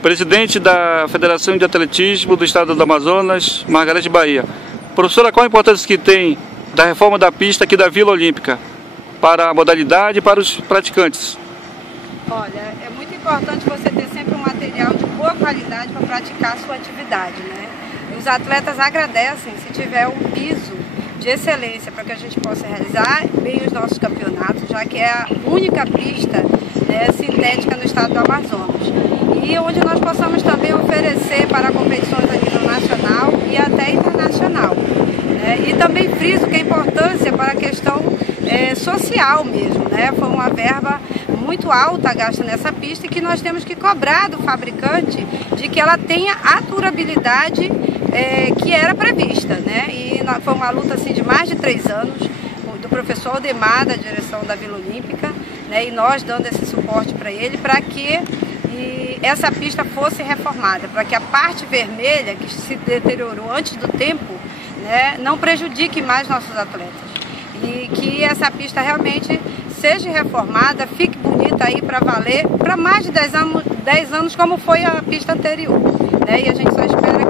presidente da Federação de Atletismo do Estado do Amazonas, Margarete Bahia. Professora, qual a importância que tem da reforma da pista aqui da Vila Olímpica para a modalidade e para os praticantes? Olha, é muito importante você ter sempre um material de boa qualidade para praticar a sua atividade, né? Os atletas agradecem se tiver um piso de excelência para que a gente possa realizar bem os nossos campeonatos, já que é a única pista, né, sintética no estado do Amazonas. E onde nós possamos também oferecer para competições a nível nacional e até internacional. E também friso que a importância para a questão social mesmo, né? Foi uma verba muito alta gasta nessa pista e que nós temos que cobrar do fabricante de que ela tenha a durabilidade que era prevista, né? E foi uma luta assim, de mais de 3 anos, do professor Aldemar, da direção da Vila Olímpica, né? E nós dando esse suporte para ele, para que essa pista fosse reformada, para que a parte vermelha, que se deteriorou antes do tempo, né, não prejudique mais nossos atletas. E que essa pista realmente seja reformada, fique bonita aí para valer, para mais de 10 anos como foi a pista anterior, né? E a gente só espera que